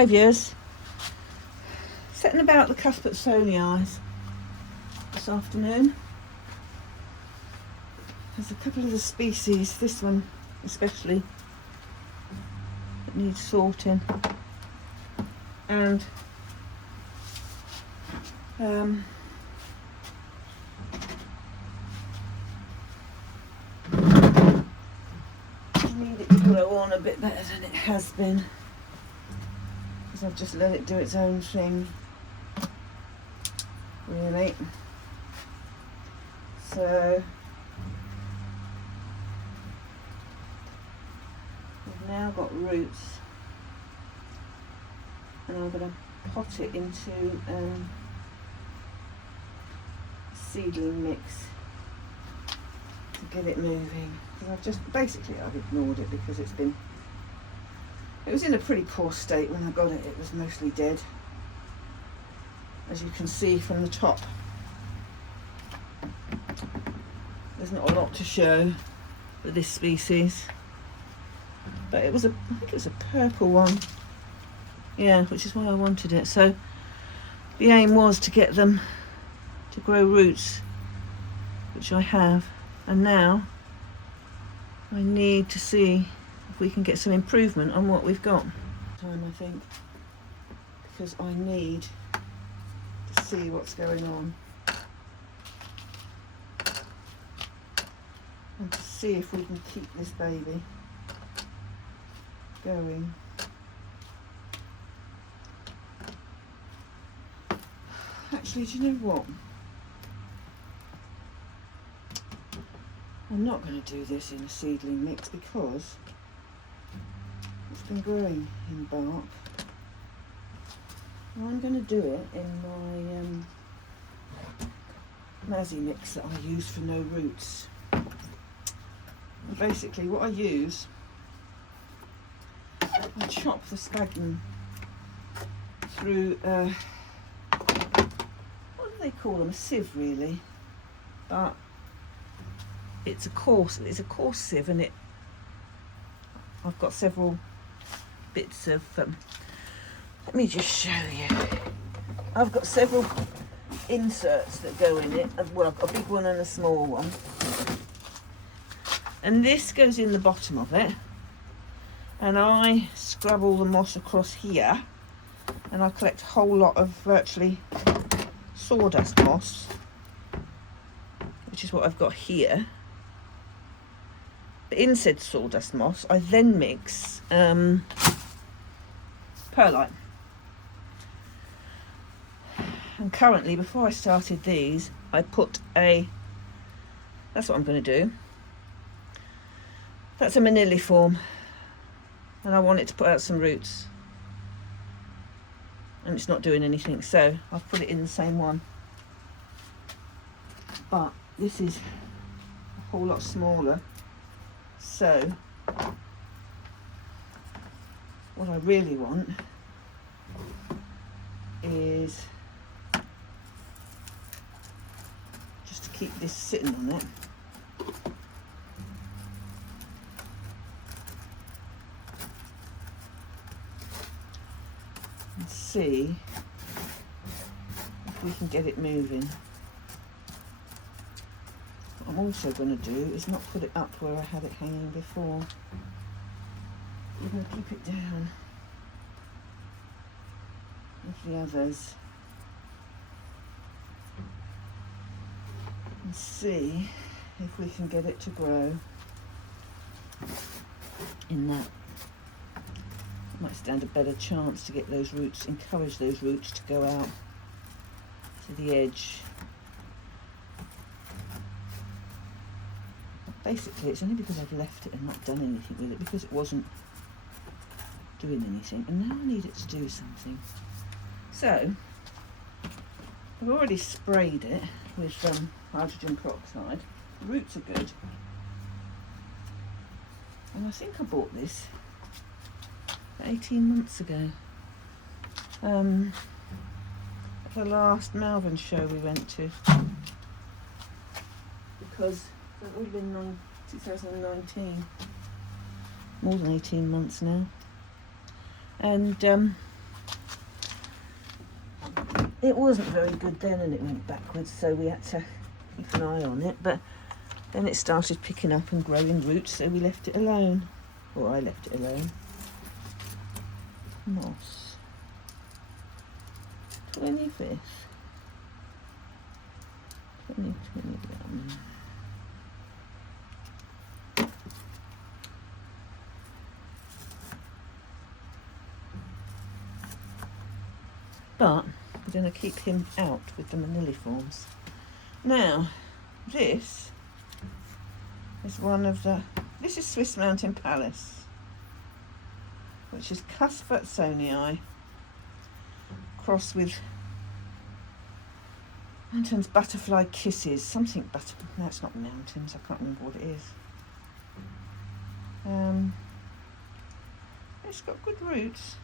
5 years. Setting about the Cuthbertsonii this afternoon. There's a couple of the species, this one especially, that needs sorting. And need it to grow on a bit better than it has been, because I've just let it do its own thing, really. So we've now got roots, and I'm going to pot it into seedling mix to get it moving. I've ignored it because it was in a pretty poor state when I got it. It was mostly dead, as you can see from the top. There's not a lot to show with this species, but I think it was a purple one, yeah, which is why I wanted it. So the aim was to get them to grow roots, which I have, and now I need to see if we can get some improvement on what we've got. I think, because I need to see what's going on and to see if we can keep this baby going. Actually, do you know what? I'm not going to do this in a seedling mix because it's been growing in bark. I'm going to do it in my Mazzy mix that I use for no roots. And basically what I use, I chop the sphagnum through, what do they call them? A sieve, really. But it's a coarse sieve, and I've got several bits of let me just show you. I've got several inserts that go in it. Well, I've got a big one and a small one, and this goes in the bottom of it, and I scrub all the moss across here, and I collect a whole lot of virtually sawdust moss, which is what I've got here. But in said sawdust moss, I then mix perlite. And currently, before I started these, I put that's what I'm going to do. That's a maniliform, and I want it to put out some roots. And it's not doing anything, so I've put it in the same one. But this is a whole lot smaller. So what I really want is just to keep this sitting on it. And see if we can get it moving. What I'm also going to do is not put it up where I had it hanging before. I'm going to keep it down with the others and see if we can get it to grow in that. Might stand a better chance to get those roots, encourage those roots to go out to the edge. Basically, it's only because I've left it and not done anything with it, because it wasn't doing anything, and now I need it to do something. So I've already sprayed it with hydrogen peroxide. The roots are good, and I think I bought this 18 months ago. At the last Malvern show we went to, because that would have been 2019, more than 18 months now. And it wasn't very good then and it went backwards, so we had to keep an eye on it. But then it started picking up and growing roots, so we left it alone. Or I left it alone. Moss. 25th. 2021. But we're going to keep him out with the maniliforms. Now, this is one of the, this is Swiss Mountain Palace, which is Cuthbertsonii crossed with Mountains Butterfly Kisses, something no, it's not mountains, I can't remember what it is. It's got good roots.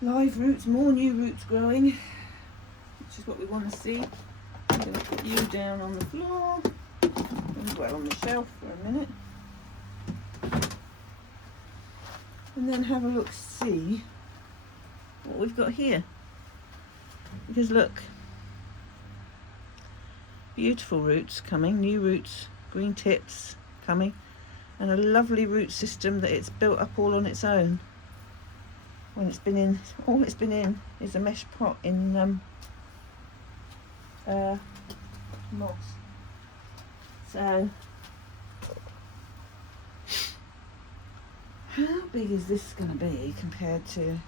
Live roots, more new roots growing, which is what we want to see. I'm going to put you down on the floor, well, on the shelf for a minute, and then have a look, see what we've got here. Because look, beautiful roots coming, new roots, green tips coming, and a lovely root system that it's built up all on its own. When it's been in, all it's been in is a mesh pot in moss. So, how big is this going to be compared to,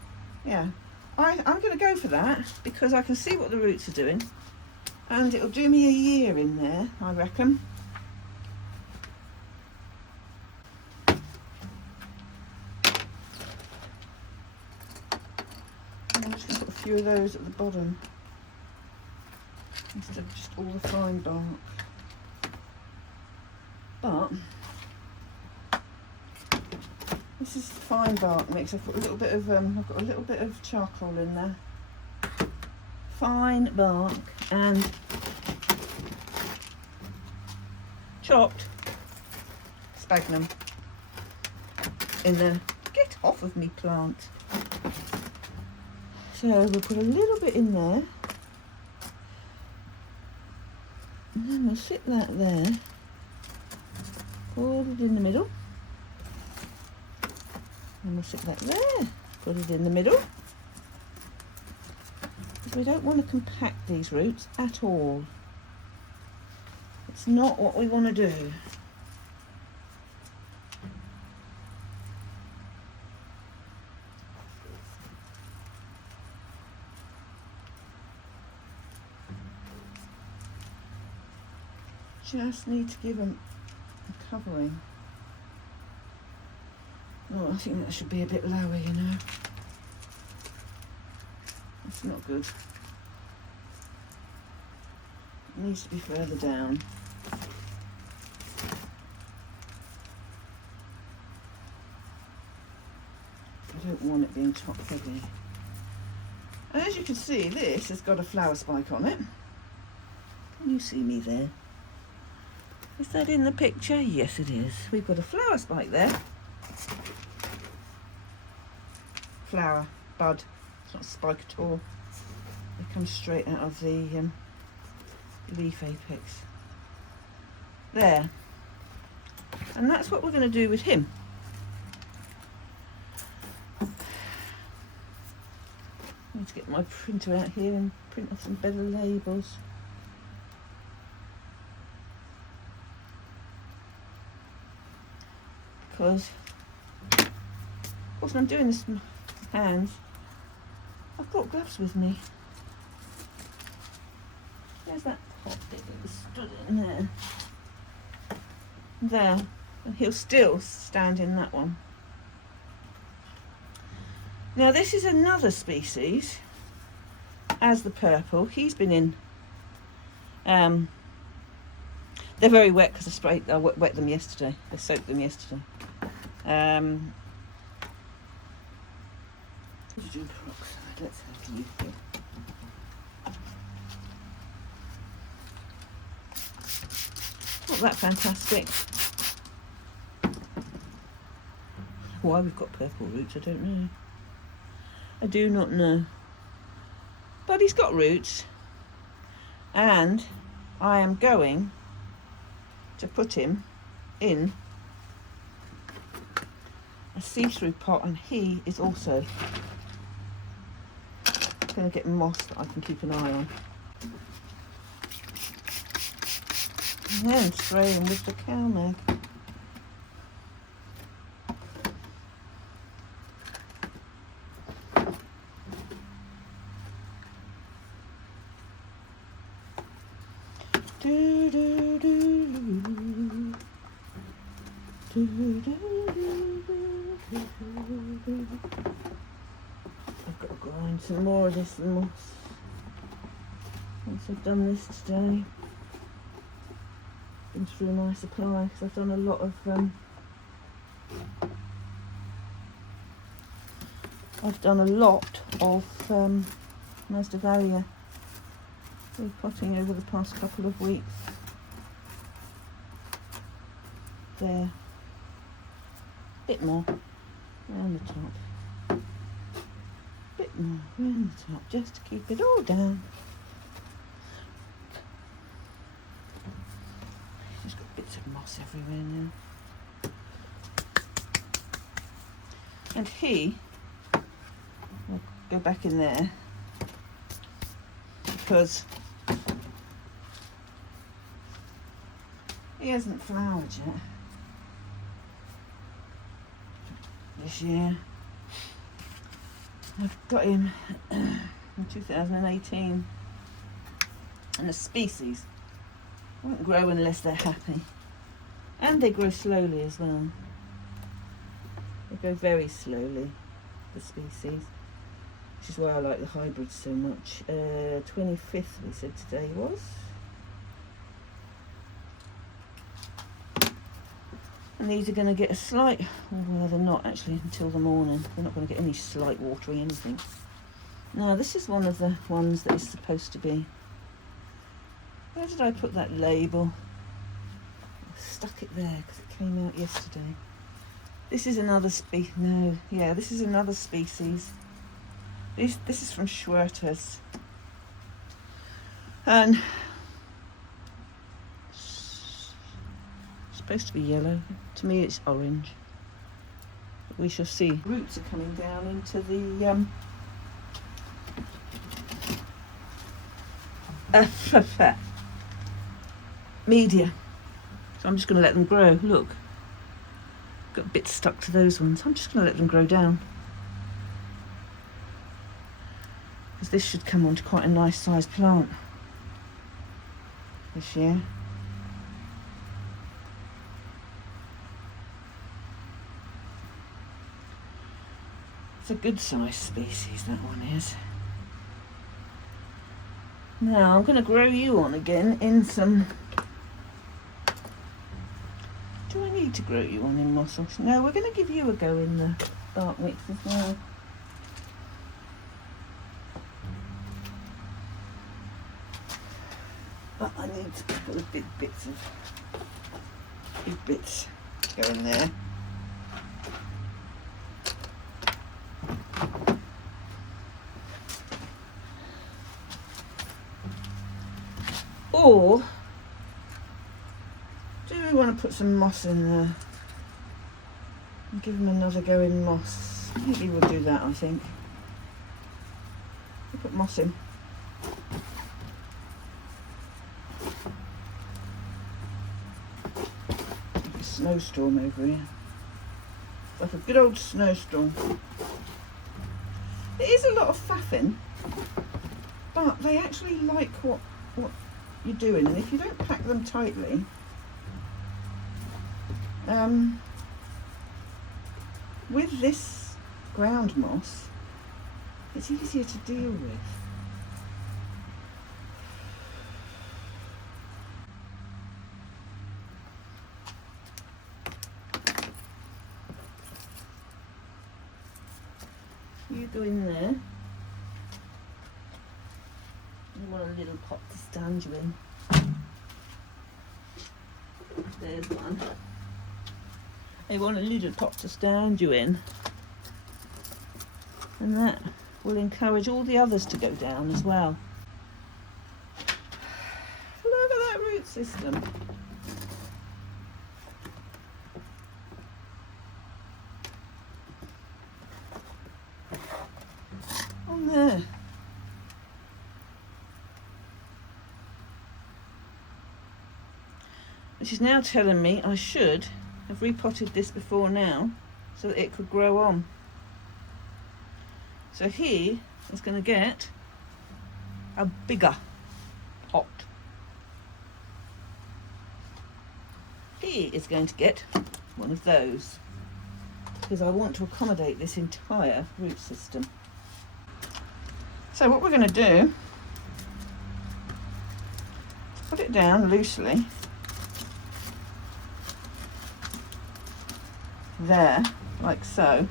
yeah, I'm going to go for that because I can see what the roots are doing and it'll do me a year in there, I reckon. I'm just going to put a few of those at the bottom instead of just all the fine bark. But this is fine bark mix. I've put a little bit of I've got a little bit of charcoal in there. Fine bark and chopped sphagnum in there. Get off of me, plant. So we'll put a little bit in there, and then we'll sit that there. Put it in the middle, and we'll sit that there. Put it in the middle. Because we don't want to compact these roots at all. It's not what we want to do. Just need to give them a covering. Oh, I think that should be a bit lower, you know. That's not good. It needs to be further down. I don't want it being top heavy. And as you can see, this has got a flower spike on it. Can you see me there? Is that in the picture? Yes, it is. We've got a flower spike there. Flower, bud. It's not a spike at all. It comes straight out of the leaf apex. There. And that's what we're going to do with him. I need to get my printer out here and print off some better labels. Because, of course, when I'm doing this with my hands, I've got gloves with me. There's that pot that was stood in there. There. And he'll still stand in that one. Now this is another species, as the purple. He's been in, they're very wet because I wet them yesterday. I soaked them yesterday. Hydrogen peroxide, let's have you here. Not that fantastic. Why we've got purple roots, I don't know. I do not know. But he's got roots, and I am going to put him in a see-through pot, and he is also going to get moss that I can keep an eye on. And then spray him with the cow mag. I've got to grind some more of this moss once I've done this today. Been through my supply because I've done a lot of Masdevallia repotting over the past couple of weeks. There, bit more around the top, bit more around the top, just to keep it all down. Just got bits of moss everywhere now. And I'll go back in there because he hasn't flowered yet this year. I've got him in 2018, and the species won't grow unless they're happy, and they grow slowly as well. They grow very slowly, the species, which is why I like the hybrids so much. 25th we said today was. And these are going to get a slight, well they're not actually until the morning, they're not going to get any slight watering anything. Now this is one of the ones that is supposed to be, where did I put that label? I stuck it there because it came out yesterday. This is another this is another species. This is from Schwerter's. And it's supposed to be yellow. To me it's orange. But we shall see. Roots are coming down into the media. So I'm just going to let them grow. Look. Got bits stuck to those ones. I'm just going to let them grow down. Because this should come onto quite a nice sized plant this year. It's a good sized species, that one is. Now I'm going to grow you on again in some... Do I need to grow you on in moss? No, we're going to give you a go in the bark mix as well. But I need a couple of big bits to go in there. Or do we want to put some moss in there and give them another go in moss? Maybe we'll do that, I think. We'll put moss in. Like a snowstorm over here. Like a good old snowstorm. It is a lot of faffing, but they actually like what you're doing, and if you don't pack them tightly, with this ground moss, it's easier to deal with. You go in there. You want a little pot to stand you in. There's one. I want a little pot to stand you in. And that will encourage all the others to go down as well. Look at that root system. On there. Which is now telling me I should have repotted this before now so that it could grow on. So he is going to get a bigger pot. He is going to get one of those because I want to accommodate this entire root system. So what we're going to do is put it down loosely there, like so,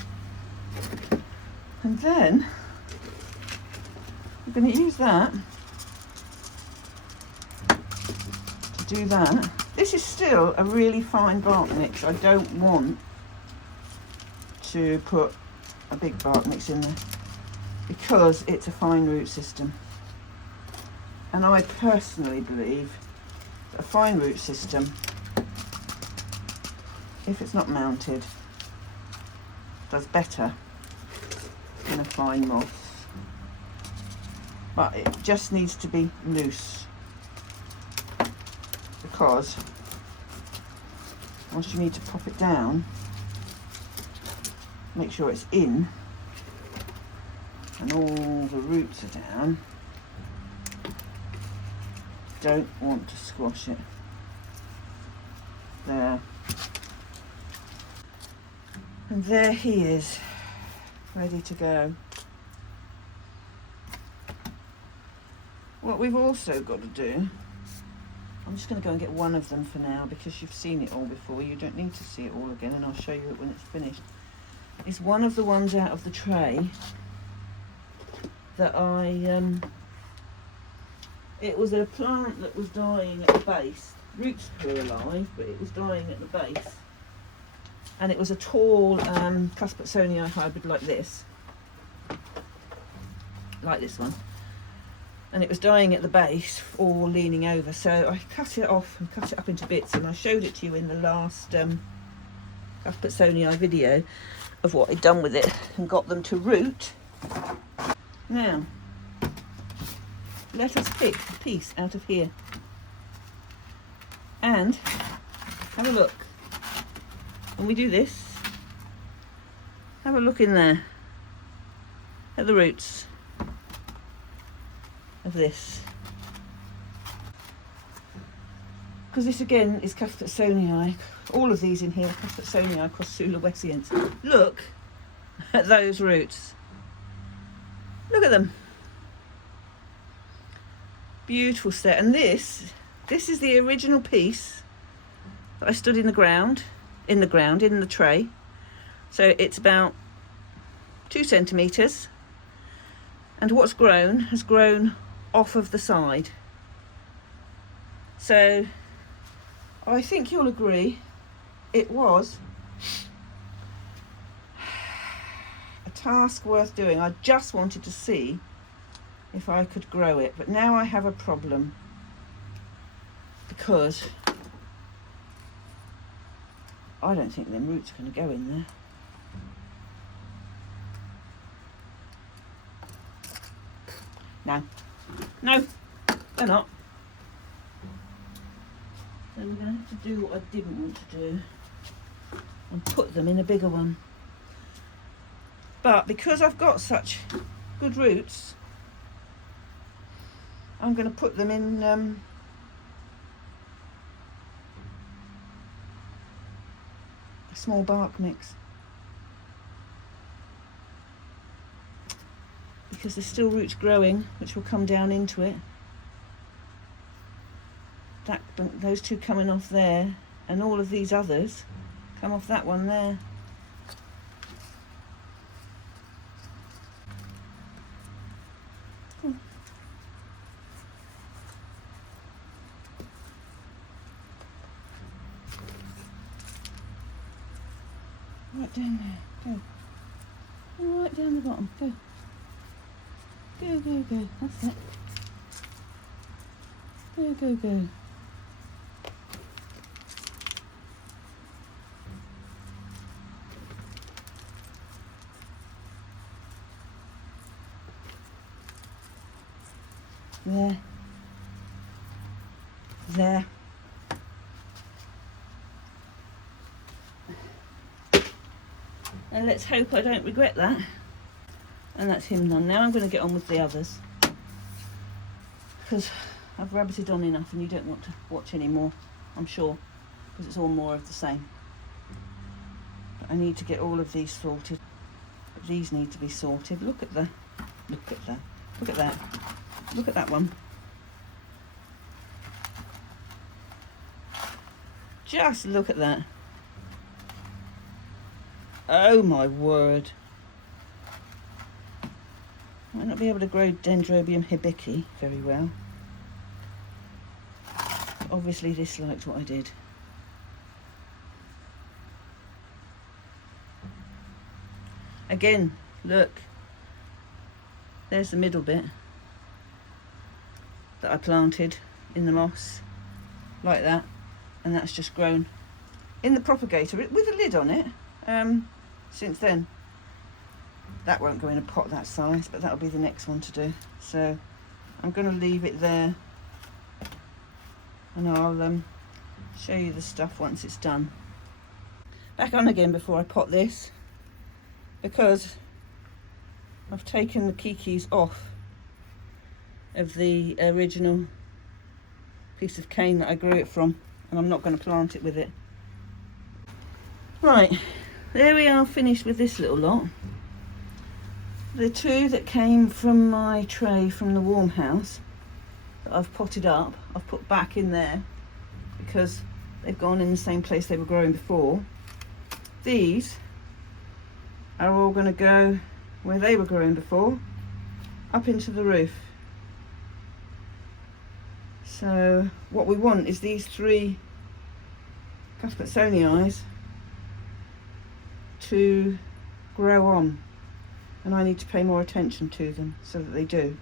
and then I'm going to use that to do that. This is still a really fine bark mix. I don't want to put a big bark mix in there because it's a fine root system, and I personally believe that a fine root system, if it's not mounted, does better than a fine moss, but it just needs to be loose, because once you need to pop it down, make sure it's in and all the roots are down. Don't want to squash it. There. And there he is, ready to go. What we've also got to do, I'm just going to go and get one of them for now because you've seen it all before. You don't need to see it all again, and I'll show you it when it's finished. It's one of the ones out of the tray that it was a plant that was dying at the base. Roots were alive, but it was dying at the base. And it was a tall Cuthbertsonii hybrid like this one. And it was dying at the base or leaning over. So I cut it off and cut it up into bits, and I showed it to you in the last Cuthbertsonii video of what I'd done with it and got them to root. Now, let us pick a piece out of here and have a look. When we do this, have a look in there at the roots of this, because this again is Cuthbertsonii. All of these in here are Cuthbertsonii sulawesiensis. Look at those roots. Look at them. Beautiful set. And this is the original piece that I stood in the tray. So it's about 2 centimetres, and what's grown has grown off of the side. So I think you'll agree it was a task worth doing. I just wanted to see if I could grow it, but now I have a problem because I don't think them roots are going to go in there. No, they're not. So we're going to have to do what I didn't want to do and put them in a bigger one. But because I've got such good roots, I'm going to put them in a small bark mix, because there's still roots growing which will come down into it. Those two coming off there, and all of these others come off that one there. Right down there, go. Right down the bottom, go. Go, go, go. That's it. Go, go, go. There. There. And let's hope I don't regret that. And that's him done. Now I'm going to get on with the others, because I've rabbited on enough and you don't want to watch any more, I'm sure, because it's all more of the same. But I need to get all of these sorted. These need to be sorted. Look at that. Look at that. Look at that one. Just look at that. Oh my word. Might not be able to grow Dendrobium hibiki very well. Obviously this liked what I did. Again, look. There's the middle bit that I planted in the moss, like that, and that's just grown in the propagator with a lid on it. Since then, that won't go in a pot that size, but that'll be the next one to do. So I'm going to leave it there, and I'll show you the stuff once it's done. Back on again before I pot this, because I've taken the kikis off of the original piece of cane that I grew it from, and I'm not going to plant it with it. Right, there we are, finished with this little lot. The two that came from my tray from the warm house that I've potted up, I've put back in there because they've gone in the same place they were growing before. These are all going to go where they were growing before, up into the roof. So what we want is these three Cuthbertsonii to grow on, and I need to pay more attention to them so that they do.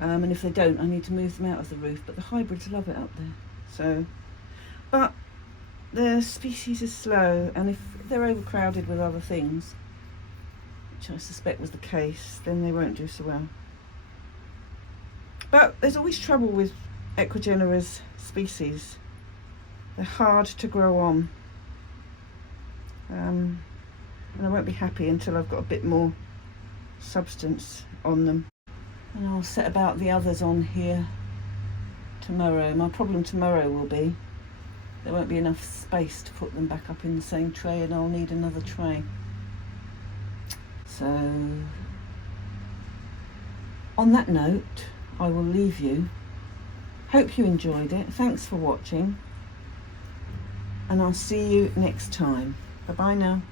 And if they don't, I need to move them out of the roof, but the hybrids love it up there. So, but the species is slow, and if they're overcrowded with other things, which I suspect was the case, then they won't do so well. But there's always trouble with Ecuagenera's species. They're hard to grow on. And I won't be happy until I've got a bit more substance on them. And I'll set about the others on here tomorrow. My problem tomorrow will be there won't be enough space to put them back up in the same tray, and I'll need another tray. So on that note, I will leave you. Hope you enjoyed it. Thanks for watching, and I'll see you next time. Bye bye now.